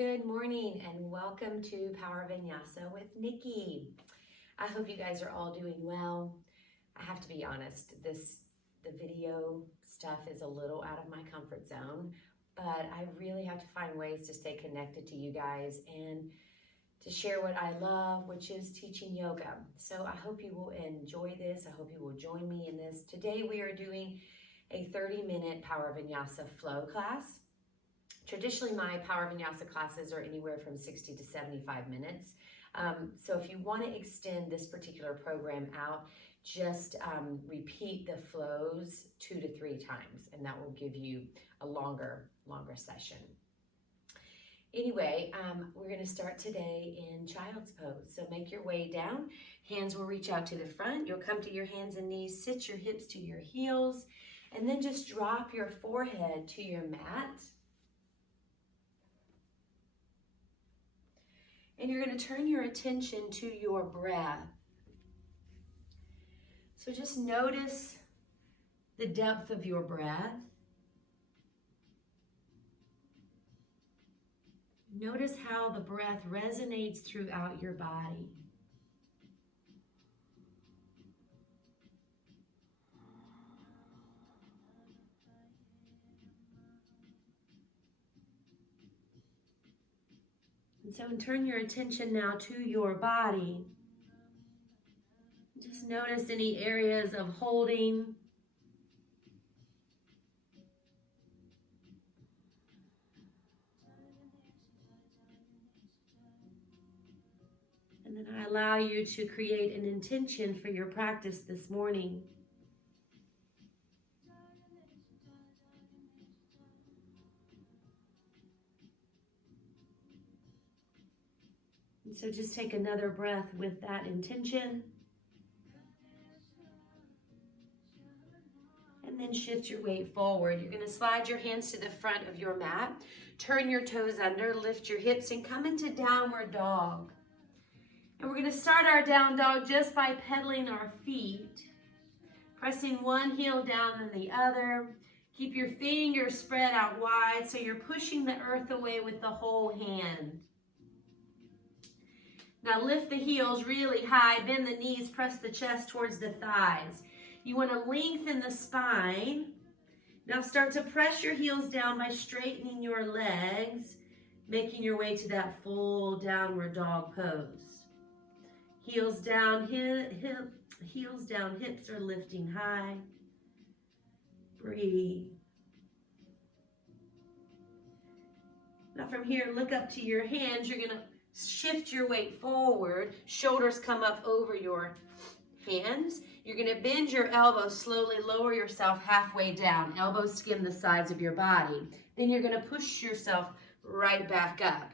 Good morning and welcome to Power Vinyasa with Niki. I hope you guys are all doing well. I have to be honest, the video stuff is a little out of my comfort zone, but I really have to find ways to stay connected to you guys and to share what I love, which is teaching yoga. So I hope you will enjoy this. I hope you will join me in this. Today we are doing a 30-minute Power Vinyasa flow class. Traditionally, my Power Vinyasa classes are anywhere from 60 to 75 minutes. So if you want to extend this particular program out, just repeat the flows 2 to 3 times, and that will give you a longer session. Anyway, we're going to start today in child's pose. So make your way down. Hands will reach out to the front. You'll come to your hands and knees, sit your hips to your heels, and then just drop your forehead to your mat. And you're going to turn your attention to your breath. So just notice the depth of your breath. Notice how the breath resonates throughout your body. And so turn your attention now to your body. Just notice any areas of holding. And then I allow you to create an intention for your practice this morning. And so just take another breath with that intention. And then shift your weight forward. You're going to slide your hands to the front of your mat. Turn your toes under, lift your hips, and come into downward dog. And we're going to start our down dog just by pedaling our feet. Pressing one heel down and the other. Keep your fingers spread out wide so you're pushing the earth away with the whole hand. Now lift the heels really high, bend the knees, press the chest towards the thighs. You want to lengthen the spine. Now start to press your heels down by straightening your legs, making your way to that full downward dog pose. Heels down, heels down, hips are lifting high. Breathe. Now from here, look up to your hands. You're going to shift your weight forward. Shoulders come up over your hands. You're going to bend your elbows, slowly lower yourself halfway down. Elbows skim the sides of your body. Then you're going to push yourself right back up.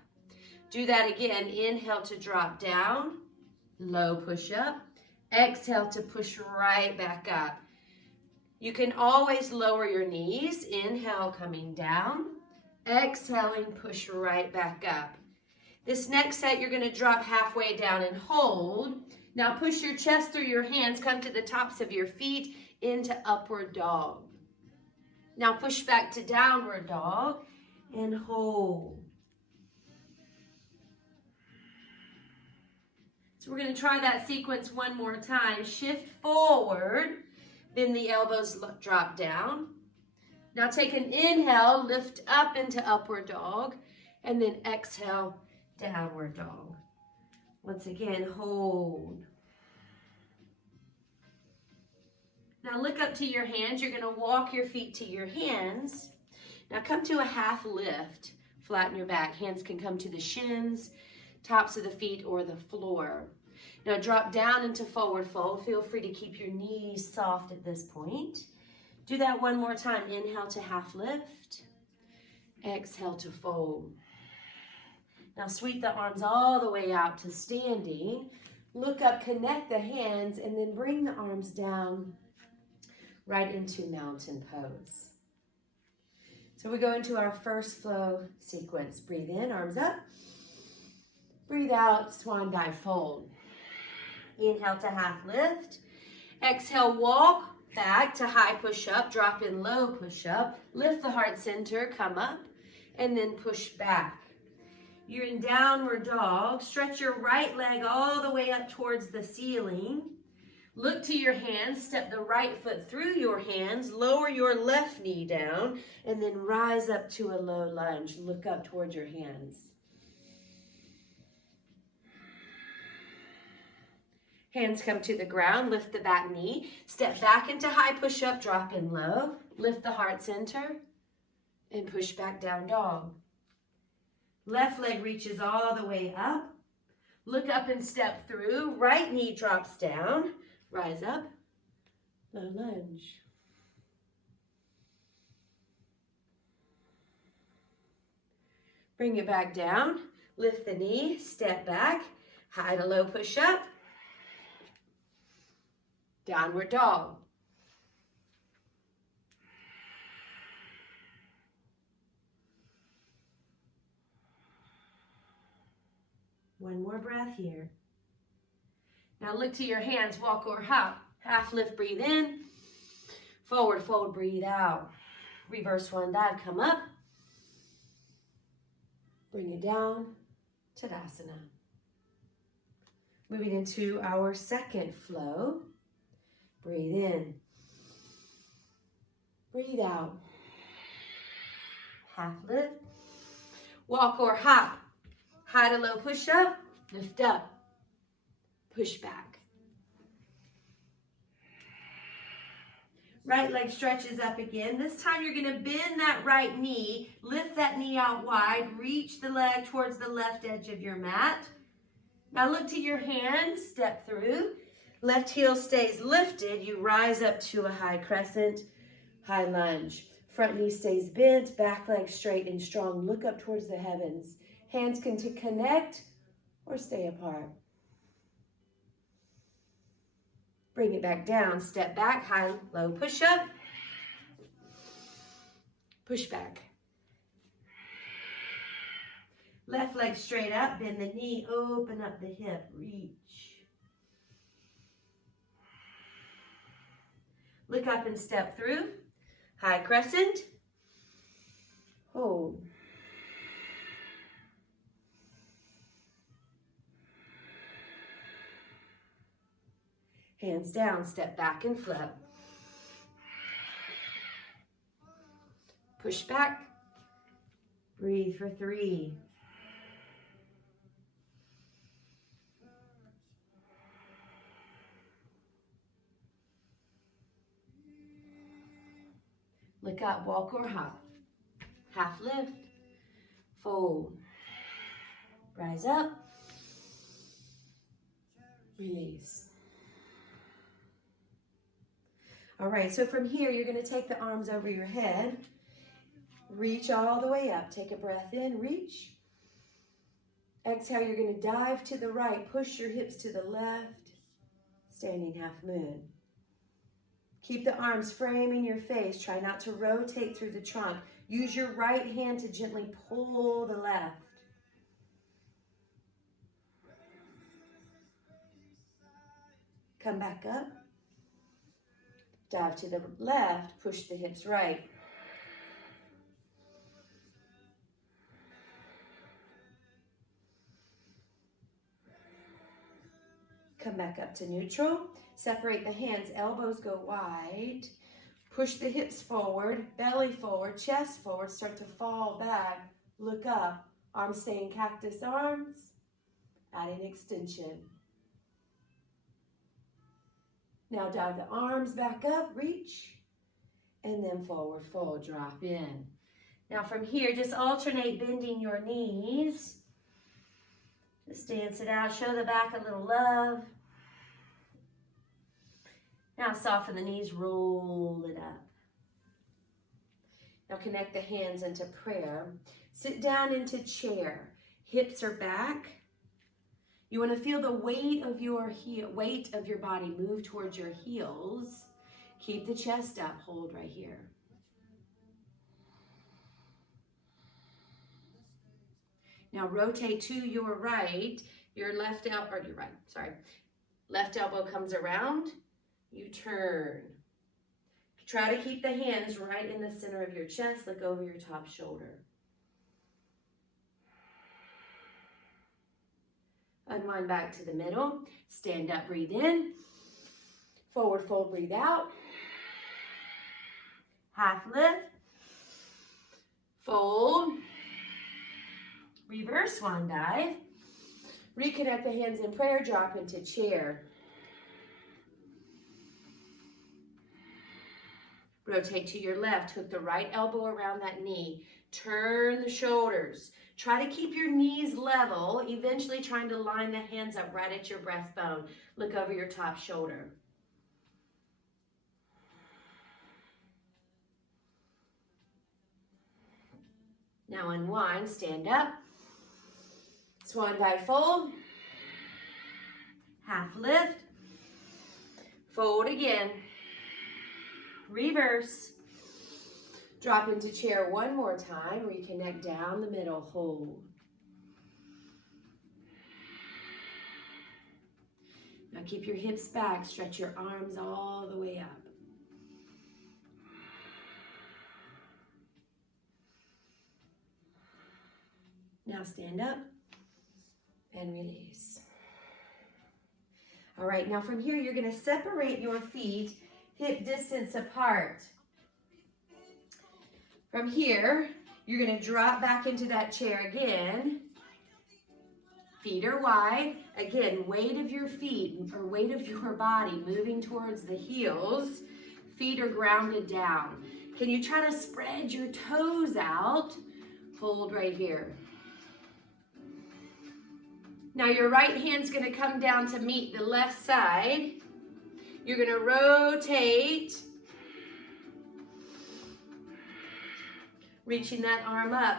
Do that again. Inhale to drop down. Low push up. Exhale to push right back up. You can always lower your knees. Inhale, coming down. Exhaling, push right back up. This next set, you're going to drop halfway down and hold. Now push your chest through your hands, come to the tops of your feet into upward dog. Now push back to downward dog and hold. So we're going to try that sequence one more time. Shift forward, then the elbows drop down. Now take an inhale, lift up into upward dog, and then exhale, downward dog. Once again, hold. Now look up to your hands. You're going to walk your feet to your hands. Now come to a half lift. Flatten your back. Hands can come to the shins, tops of the feet, or the floor. Now drop down into forward fold. Feel free to keep your knees soft at this point. Do that one more time. Inhale to half lift. Exhale to fold. Now sweep the arms all the way out to standing. Look up, connect the hands, and then bring the arms down right into mountain pose. So we go into our first flow sequence. Breathe in, arms up. Breathe out, swan dive fold. Inhale to half lift. Exhale, walk back to high push up. Drop in low push up. Lift the heart center, come up, and then push back. You're in downward dog. Stretch your right leg all the way up towards the ceiling. Look to your hands, step the right foot through your hands, lower your left knee down, and then rise up to a low lunge. Look up towards your hands. Hands come to the ground, lift the back knee, step back into high push-up, drop in low, lift the heart center, and push back down dog. Left leg reaches all the way up. Look up and step through. Right knee drops down. Rise up. Low lunge. Bring it back down. Lift the knee. Step back. High to low push up. Downward dog. One more breath here. Now look to your hands, walk or hop. Half lift, breathe in. Forward fold, breathe out. Reverse one dive, come up. Bring it down, Tadasana. Moving into our second flow. Breathe in. Breathe out. Half lift. Walk or hop. High to low push up, lift up, push back. Right leg stretches up again. This time you're going to bend that right knee, lift that knee out wide, reach the leg towards the left edge of your mat. Now look to your hands, step through. Left heel stays lifted. You rise up to a high crescent, high lunge. Front knee stays bent, back leg straight and strong. Look up towards the heavens. Hands can connect or stay apart. Bring it back down. Step back, high, low push up. Push back. Left leg straight up, bend the knee, open up the hip, reach. Look up and step through. High crescent. Hold. Hands down, step back and flip. Push back. Breathe for 3. Look up, walk or hop. Half lift. Fold. Rise up. Release. All right, so from here, you're going to take the arms over your head. Reach all the way up. Take a breath in, reach. Exhale, you're going to dive to the right. Push your hips to the left. Standing half moon. Keep the arms framing your face. Try not to rotate through the trunk. Use your right hand to gently pull the left. Come back up. Dive to the left, push the hips right. Come back up to neutral. Separate the hands, elbows go wide. Push the hips forward, belly forward, chest forward. Start to fall back. Look up. Arms staying cactus arms. Adding extension. Now dive the arms back up, reach, and then forward fold, drop in. Now from here, just alternate bending your knees. Just dance it out, show the back a little love. Now soften the knees, roll it up. Now connect the hands into prayer. Sit down into chair. Hips are back. You want to feel the weight of your body move towards your heels. Keep the chest up. Hold right here. Now rotate to your right. Left elbow comes around. You turn. Try to keep the hands right in the center of your chest. Look over your top shoulder. Unwind back to the middle. Stand up, breathe in. Forward fold, breathe out. Half lift. Fold. Reverse swan dive. Reconnect the hands in prayer, drop into chair. Rotate to your left, hook the right elbow around that knee. Turn the shoulders. Try to keep your knees level, eventually trying to line the hands up right at your breastbone. Look over your top shoulder. Now unwind, stand up. Swan dive fold. Half lift. Fold again. Reverse. Drop into chair one more time. Reconnect down the middle. Hold. Now keep your hips back. Stretch your arms all the way up. Now stand up and release. All right, now from here, you're going to separate your feet hip distance apart. From here, you're going to drop back into that chair again. Feet are wide. Again, weight of your feet or weight of your body moving towards the heels. Feet are grounded down. Can you try to spread your toes out? Hold right here. Now your right hand's going to come down to meet the left side. You're going to rotate, reaching that arm up.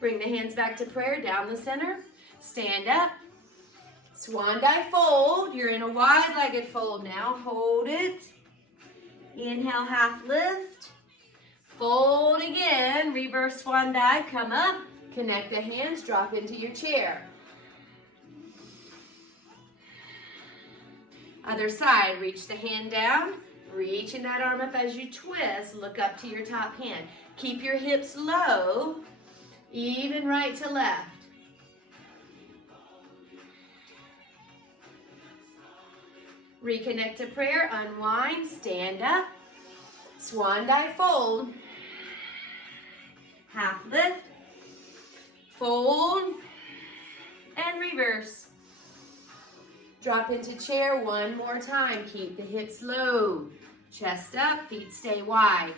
Bring the hands back to prayer, down the center. Stand up. Swan dive fold. You're in a wide-legged fold now. Hold it. Inhale, half lift. Fold again. Reverse swan dive. Come up. Connect the hands, drop into your chair. Other side, reach the hand down, reaching that arm up as you twist, look up to your top hand. Keep your hips low, even right to left. Reconnect to prayer, unwind, stand up, swan dive fold, half lift, fold, and reverse. Drop into chair one more time. Keep the hips low. Chest up, feet stay wide.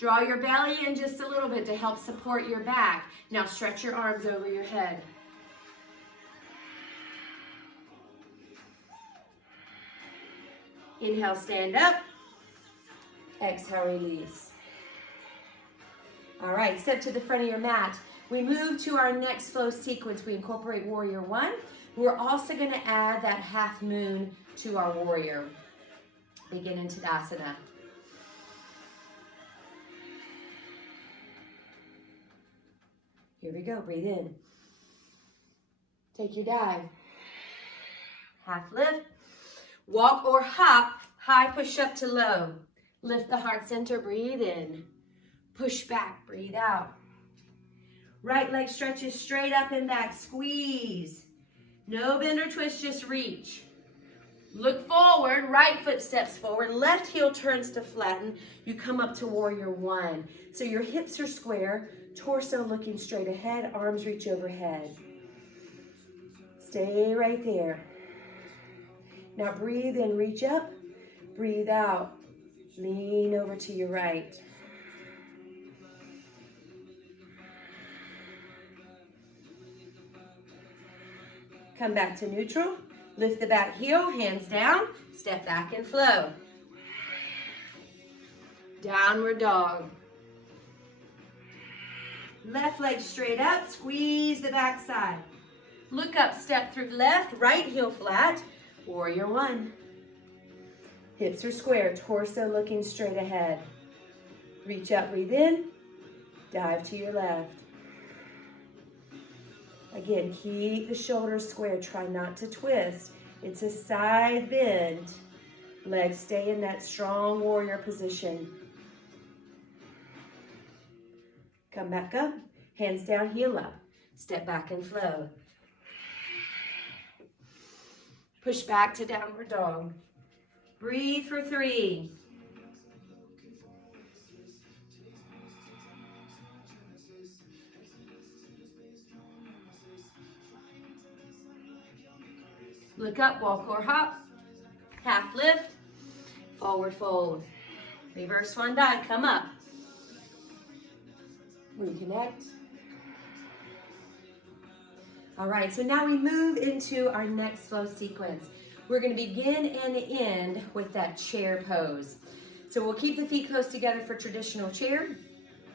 Draw your belly in just a little bit to help support your back. Now stretch your arms over your head. Inhale, stand up. Exhale, release. All right, step to the front of your mat. We move to our next flow sequence. We incorporate Warrior One. We're also going to add that half moon to our warrior. Begin in Tadasana. Here we go. Breathe in. Take your dive. Half lift. Walk or hop. High push up to low. Lift the heart center. Breathe in. Push back. Breathe out. Right leg stretches straight up and back. Squeeze. No bend or twist, just reach. Look forward, right foot steps forward, left heel turns to flatten. You come up to Warrior One. So your hips are square, torso looking straight ahead, arms reach overhead. Stay right there. Now breathe in, reach up, breathe out. Lean over to your right. Come back to neutral. Lift the back heel, hands down. Step back and flow. Downward dog. Left leg straight up. Squeeze the back side. Look up, step through left. Right heel flat. Warrior One. Hips are square. Torso looking straight ahead. Reach up, breathe in. Dive to your left. Again, keep the shoulders square. Try not to twist. It's a side bend. Legs stay in that strong warrior position. Come back up. Hands down, heel up. Step back and flow. Push back to downward dog. Breathe for 3. Look up, walk or hop. Half lift, forward fold. Reverse one dive, come up. Reconnect. All right, so now we move into our next flow sequence. We're going to begin and end with that chair pose. So we'll keep the feet close together for traditional chair.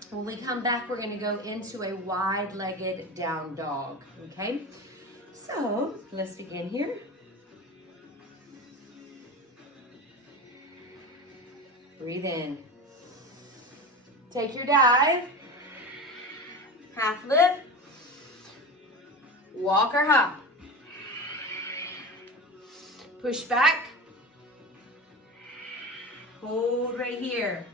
When we come back, we're going to go into a wide-legged down dog, okay? So let's begin here. Breathe in. Take your dive. Half lift. Walk or hop. Push back. Hold right here.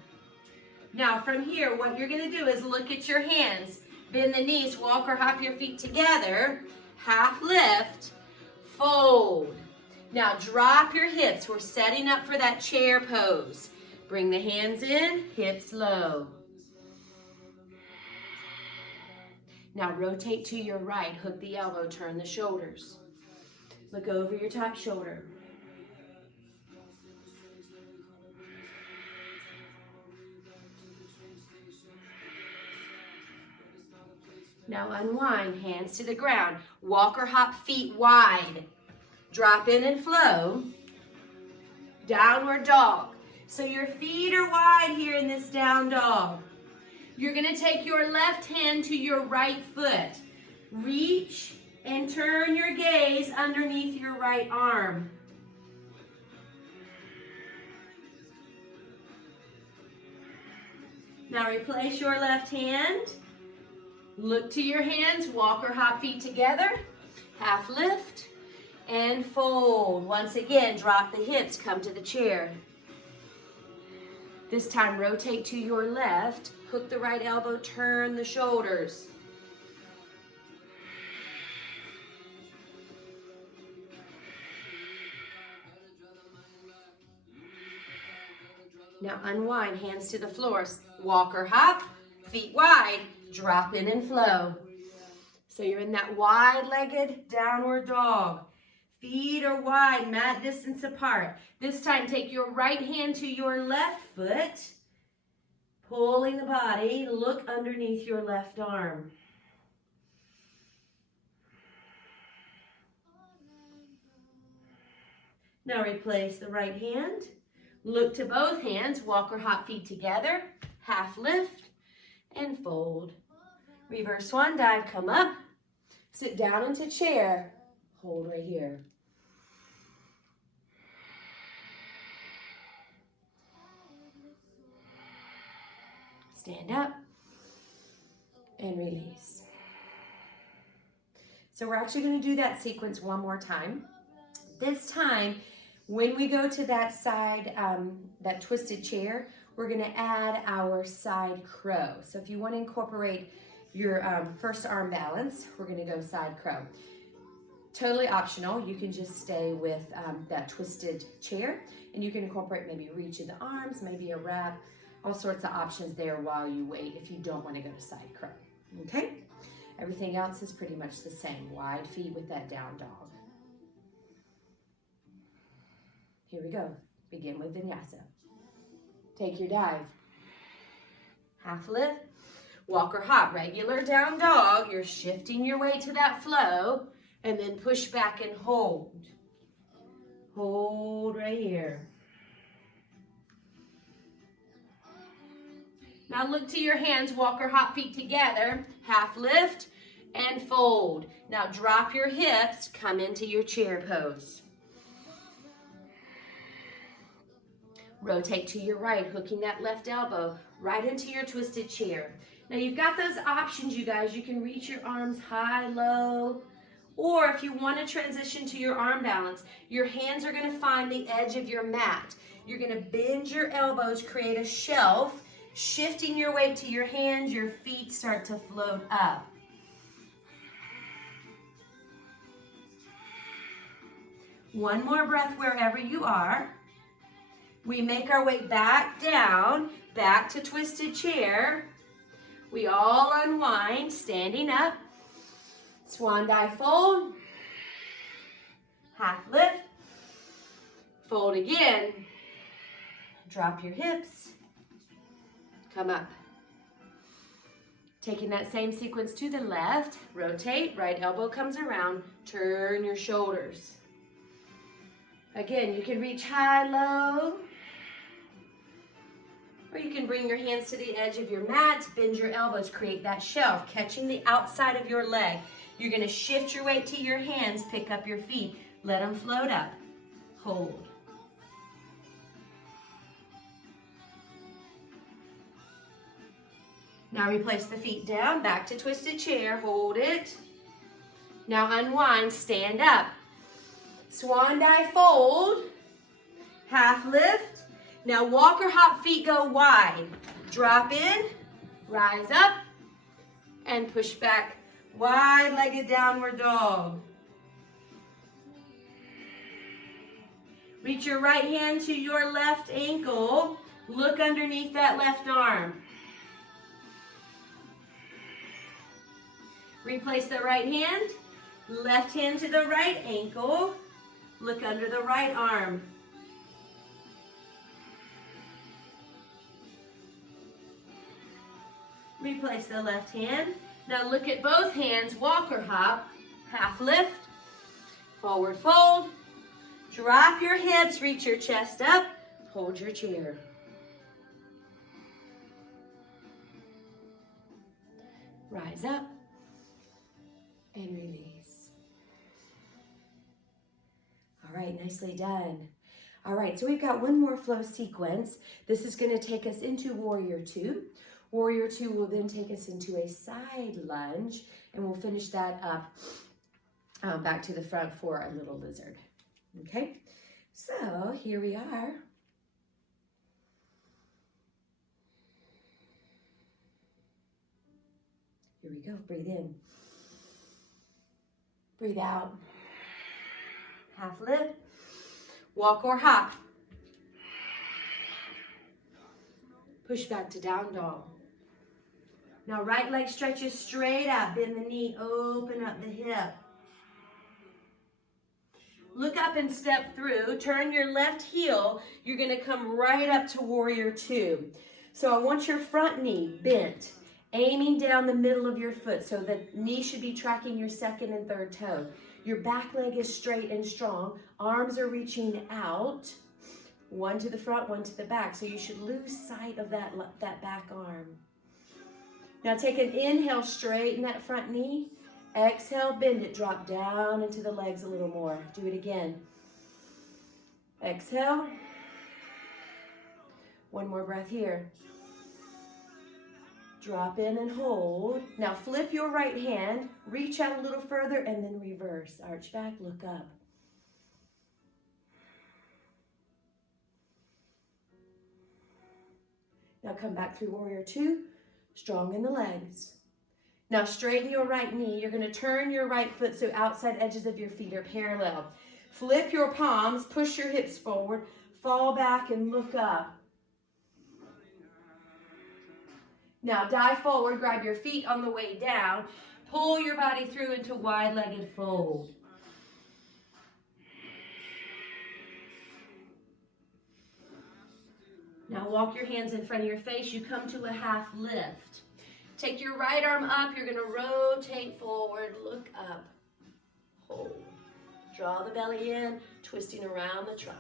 Now from here, what you're going to do is look at your hands. Bend the knees, walk or hop your feet together. Half lift, fold. Now drop your hips. We're setting up for that chair pose. Bring the hands in, hips low. Now rotate to your right, hook the elbow, turn the shoulders. Look over your top shoulder. Now unwind, hands to the ground. Walk or hop feet wide. Drop in and flow. Downward dog. So your feet are wide here in this down dog. You're going to take your left hand to your right foot. Reach and turn your gaze underneath your right arm. Now replace your left hand. Look to your hands, walk or hop feet together. Half lift and fold. Once again, drop the hips, come to the chair. This time, rotate to your left, hook the right elbow, turn the shoulders. Now unwind, hands to the floor. Walk or hop, feet wide, drop in and flow. So you're in that wide-legged downward dog. Feet are wide, mat distance apart. This time, take your right hand to your left foot, pulling the body. Look underneath your left arm. Now replace the right hand. Look to both hands, walk or hop feet together. Half lift and fold. Reverse one, dive, come up. Sit down into chair. Hold right here. Stand up and release. So we're actually going to do that sequence one more time. This time, when we go to that side, that twisted chair, we're going to add our side crow. So if you want to incorporate your first arm balance, we're going to go side crow. Totally optional. You can just stay with that twisted chair, and you can incorporate maybe reach in the arms, maybe a wrap, all sorts of options there while you wait if you don't want to go to side crow. Okay? Everything else is pretty much the same. Wide feet with that down dog. Here we go. Begin with vinyasa. Take your dive. Half lift. Walk or hop. Regular down dog. You're shifting your way to that flow. And then push back and hold. Hold right here. Now look to your hands. Walk or hop feet together. Half lift and fold. Now drop your hips. Come into your chair pose. Rotate to your right, hooking that left elbow right into your twisted chair. Now you've got those options, you guys. You can reach your arms high, low, or if you want to transition to your arm balance, your hands are going to find the edge of your mat. You're going to bend your elbows, create a shelf, shifting your weight to your hands, your feet start to float up. One more breath wherever you are. We make our way back down, back to twisted chair. We all unwind, standing up. Swan dive fold. Half lift. Fold again. Drop your hips. Come up. Taking that same sequence to the left. Rotate, right elbow comes around. Turn your shoulders. Again, you can reach high, low. Or you can bring your hands to the edge of your mat, bend your elbows, create that shelf, catching the outside of your leg. You're going to shift your weight to your hands, pick up your feet, let them float up. Hold. Now replace the feet down, back to twisted chair, hold it. Now unwind, stand up. Swan dive fold, half lift. Now walk or hop, feet go wide. Drop in, rise up, and push back. Wide-legged downward dog. Reach your right hand to your left ankle. Look underneath that left arm. Replace the right hand. Left hand to the right ankle. Look under the right arm. Replace the left hand. Now look at both hands, walk or hop, half lift, forward fold, drop your hips, reach your chest up, hold your chair. Rise up and release. All right, nicely done. All right, so we've got one more flow sequence. This is going to take us into Warrior Two. Warrior Two will then take us into a side lunge, and we'll finish that up back to the front for a little lizard. Okay, so here we are. Here we go, breathe in. Breathe out. Half lift, walk or hop. Push back to down dog. Now right leg stretches straight up, bend the knee, open up the hip. Look up and step through, turn your left heel, you're gonna come right up to Warrior Two. So I want your front knee bent, aiming down the middle of your foot, so the knee should be tracking your second and third toe. Your back leg is straight and strong, arms are reaching out, one to the front, one to the back, so you should lose sight of that back arm. Now take an inhale, straighten that front knee. Exhale, bend it, drop down into the legs a little more. Do it again. Exhale. One more breath here. Drop in and hold. Now flip your right hand, reach out a little further, and then reverse. Arch back, look up. Now come back through Warrior Two. Strong in the legs. Now straighten your right knee. You're going to turn your right foot so outside edges of your feet are parallel. Flip your palms, push your hips forward, fall back and look up. Now dive forward, grab your feet on the way down, pull your body through into wide-legged fold. Now walk your hands in front of your face. You come to a half lift. Take your right arm up. You're going to rotate forward. Look up. Hold. Draw the belly in, twisting around the trunk.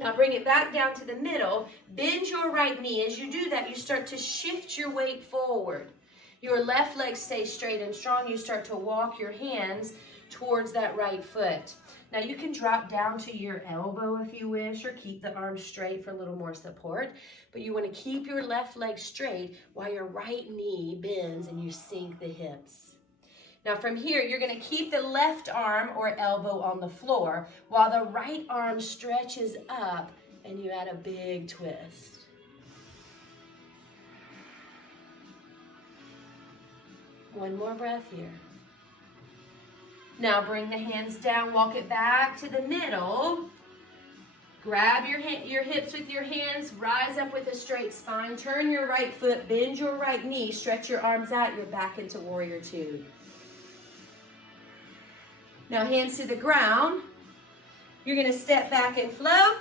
Now bring it back down to the middle. Bend your right knee. As you do that, you start to shift your weight forward. Your left leg stays straight and strong. You start to walk your hands towards that right foot. Now you can drop down to your elbow if you wish, or keep the arm straight for a little more support. But you want to keep your left leg straight while your right knee bends and you sink the hips. Now from here, you're going to keep the left arm or elbow on the floor while the right arm stretches up and you add a big twist. One more breath here. Now bring the hands down, walk it back to the middle. Grab your hips with your hands, rise up with a straight spine, turn your right foot, bend your right knee, stretch your arms out, you're back into warrior two. Now hands to the ground. You're gonna step back and flow.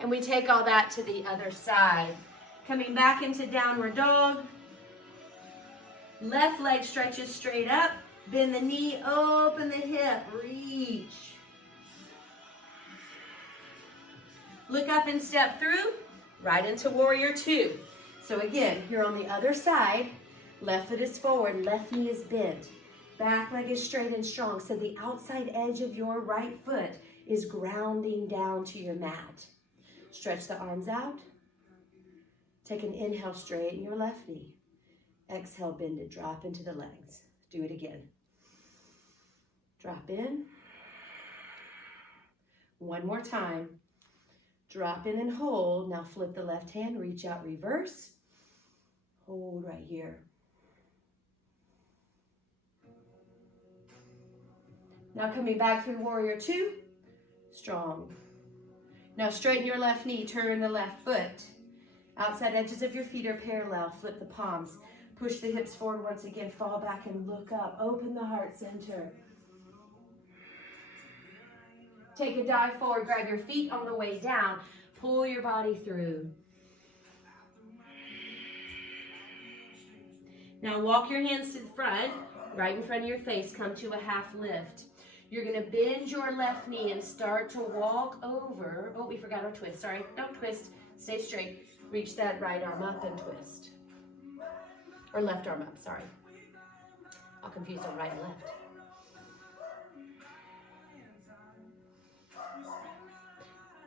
And we take all that to the other side. Coming back into downward dog. Left leg stretches straight up. Bend the knee, open the hip, reach. Look up and step through, right into warrior two. So again, you're on the other side. Left foot is forward, left knee is bent. Back leg is straight and strong. So the outside edge of your right foot is grounding down to your mat. Stretch the arms out. Take an inhale, straighten your left knee. Exhale, bend it, drop into the legs. Do it again. Drop in. One more time. Drop in and hold. Now flip the left hand, reach out, reverse. Hold right here. Now coming back through warrior two, strong. Now straighten your left knee, turn the left foot. Outside edges of your feet are parallel, flip the palms. Push the hips forward once again, fall back and look up. Open the heart center. Take a dive forward, grab your feet on the way down. Pull your body through. Now walk your hands to the front, right in front of your face. Come to a half lift. You're going to bend your left knee and start to walk over. Oh, we forgot our twist. Sorry, don't twist. Stay straight. Reach that right arm up and twist. Or left arm up, sorry. I'll confuse on right and left.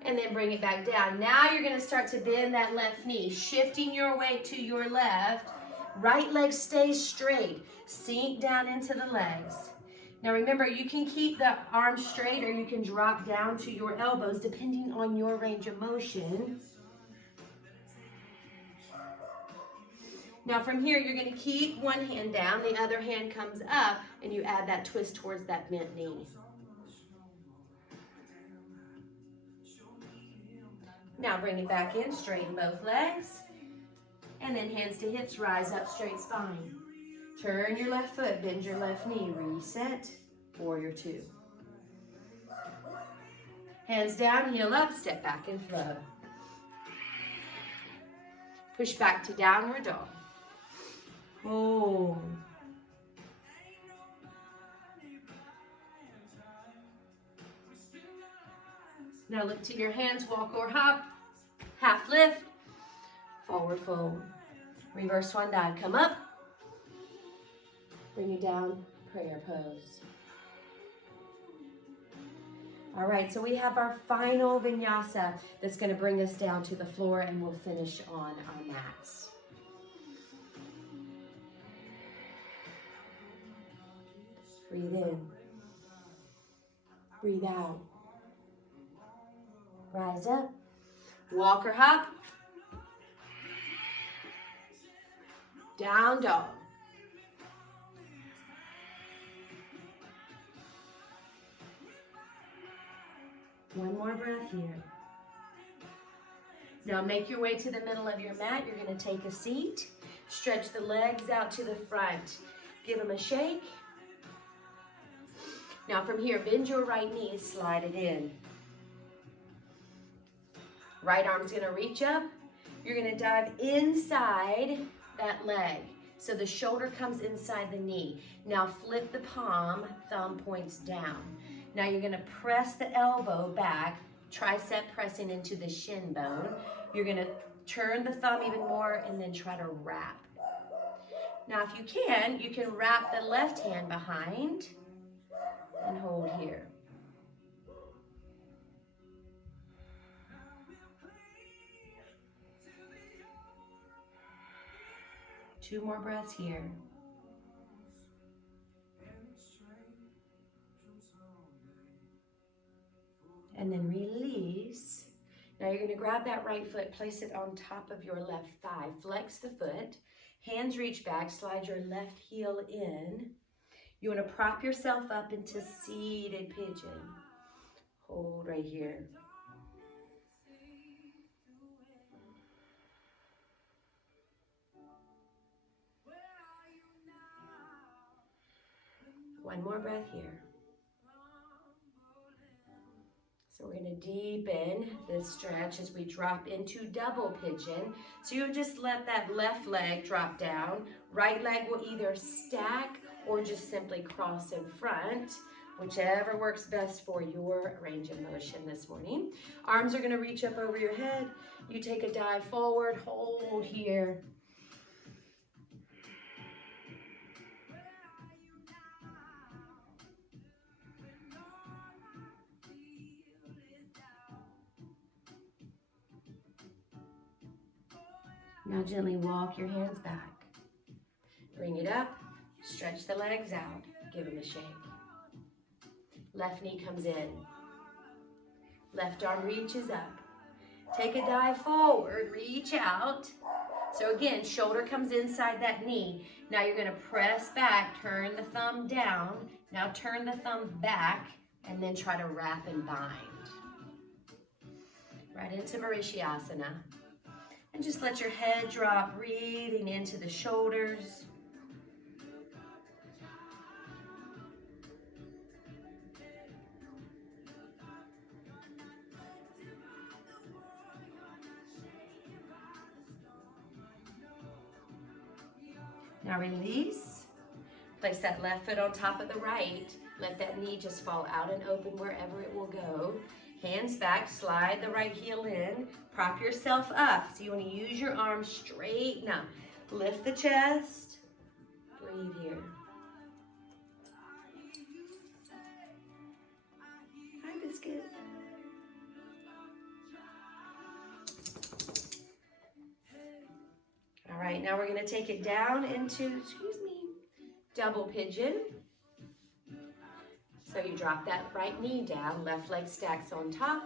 And then bring it back down. Now you're going to start to bend that left knee, shifting your weight to your left. Right leg stays straight. Sink down into the legs. Now remember, you can keep the arms straight or you can drop down to your elbows depending on your range of motion. Now from here, you're going to keep one hand down, the other hand comes up, and you add that twist towards that bent knee. Now bring it back in, straighten both legs, and then hands to hips, rise up, straight spine. Turn your left foot, bend your left knee, reset, warrior two. Hands down, heel up, step back and flow. Push back to downward dog. Hold. Now look to your hands, walk or hop, half lift, forward fold. Reverse swan dive, come up, bring it down, prayer pose. All right, so we have our final vinyasa that's going to bring us down to the floor, and we'll finish on our mats. Breathe in. Breathe out. Rise up. Walk or hop. Down dog. One more breath here. Now make your way to the middle of your mat. You're going to take a seat. Stretch the legs out to the front. Give them a shake. Now from here, bend your right knee, slide it in. Right arm's going to reach up. You're going to dive inside that leg. So the shoulder comes inside the knee. Now flip the palm, thumb points down. Now you're going to press the elbow back, tricep pressing into the shin bone. You're going to turn the thumb even more and then try to wrap. Now if you can wrap the left hand behind and hold here. Two more breaths here. And then release. Now you're going to grab that right foot, place it on top of your left thigh. Flex the foot. Hands reach back, slide your left heel in. You want to prop yourself up into seated pigeon. Hold right here. One more breath here. So we're going to deepen this stretch as we drop into double pigeon. So you'll just let that left leg drop down. Right leg will either stack or just simply cross in front, whichever works best for your range of motion this morning. Arms are going to reach up over your head. You take a dive forward, hold here. Now gently walk your hands back. Bring it up, stretch the legs out, give them a shake. Left knee comes in. Left arm reaches up. Take a dive forward, reach out. So again, shoulder comes inside that knee. Now you're gonna press back, turn the thumb down. Now turn the thumb back and then try to wrap and bind. Right into Vinyasa. And just let your head drop, breathing into the shoulders. Now release. Place that left foot on top of the right. Let that knee just fall out and open wherever it will go. Hands back, slide the right heel in. Prop yourself up. So you want to use your arms straighten up. Lift the chest. Breathe here. Hi, Biscuit. All right, now we're going to take it down into, double pigeon. So you drop that right knee down, left leg stacks on top,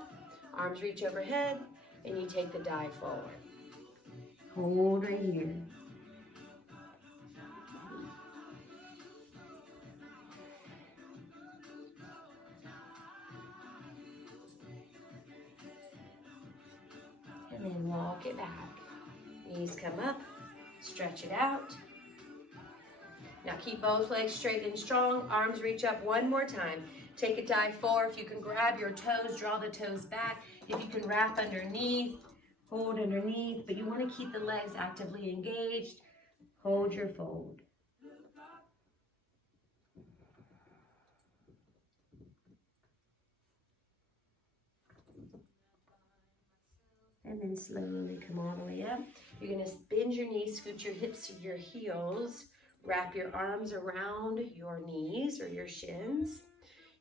arms reach overhead, and you take the dive forward. Hold right here. And then walk it back. Knees come up, stretch it out. Now keep both legs straight and strong, arms reach up one more time. Take a dive forward. If you can grab your toes, draw the toes back. If you can wrap underneath, hold underneath, but you want to keep the legs actively engaged. Hold your fold. And then slowly come all the way up. You're going to bend your knees, scoot your hips to your heels. Wrap your arms around your knees or your shins.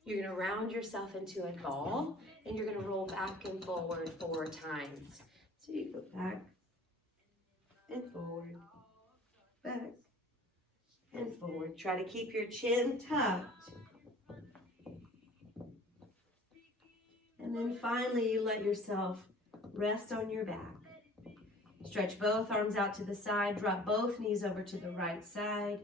You're going to round yourself into a ball, and you're going to roll back and forward 4 times. So you go back and forward, back and forward. Try to keep your chin tucked. And then finally, you let yourself rest on your back. Stretch both arms out to the side. Drop both knees over to the right side.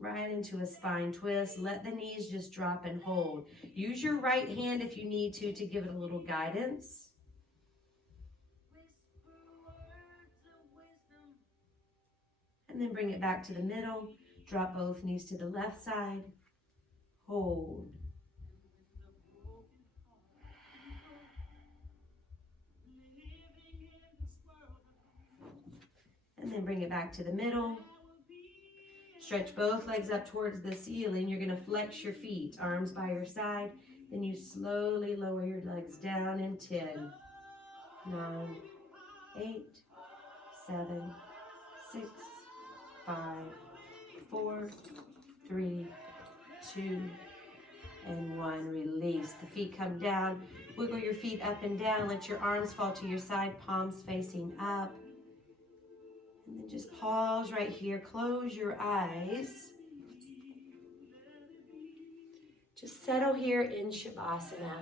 Right into a spine twist. Let the knees just drop and hold. Use your right hand if you need to give it a little guidance. And then bring it back to the middle. Drop both knees to the left side. Hold. And then bring it back to the middle. Stretch both legs up towards the ceiling. You're going to flex your feet, arms by your side. Then you slowly lower your legs down in 10, 9, 8, 7, 6, 5, 4, 3, 2, and 1. Release. The feet come down. Wiggle your feet up and down. Let your arms fall to your side, palms facing up. And then just pause right here. Close your eyes. Just settle here in Shavasana.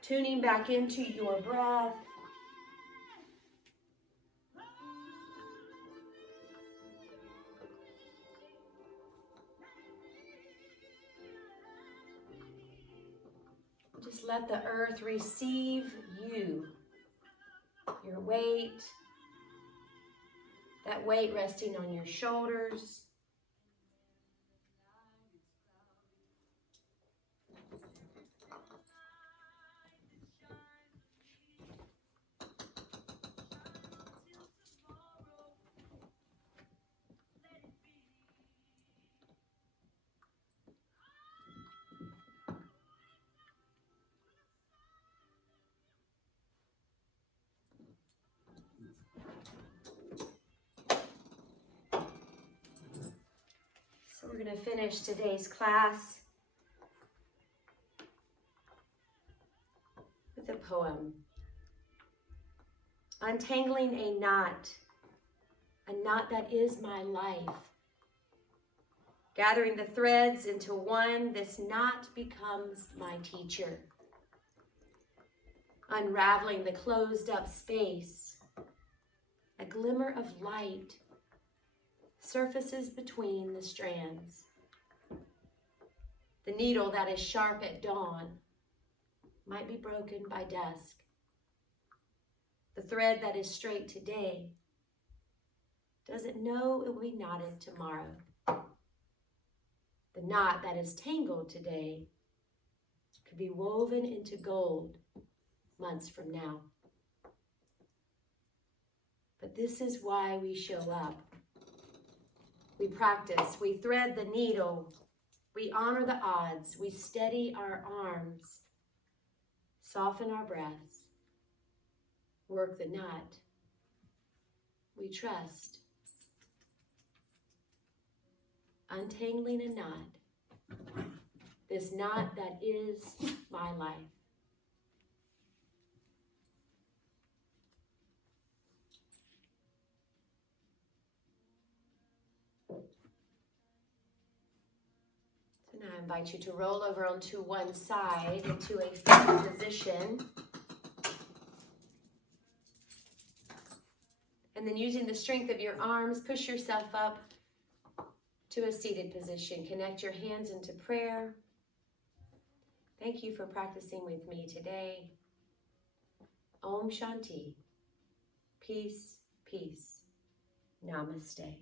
Tuning back into your breath. Just let the earth receive you, your weight, that weight resting on your shoulders. So we're going to finish today's class with a poem. Untangling a knot that is my life. Gathering the threads into one, this knot becomes my teacher. Unraveling the closed up space, a glimmer of light surfaces between the strands. The needle that is sharp at dawn might be broken by dusk. The thread that is straight today doesn't know it will be knotted tomorrow. The knot that is tangled today could be woven into gold months from now. But this is why we show up. We practice, we thread the needle, we honor the odds, we steady our arms, soften our breaths, work the knot. We trust. Untangling a knot, this knot that is my life. So now I invite you to roll over onto one side into a fetal position. And then using the strength of your arms, push yourself up to a seated position. Connect your hands into prayer. Thank you for practicing with me today. Om Shanti. Peace, peace. Namaste.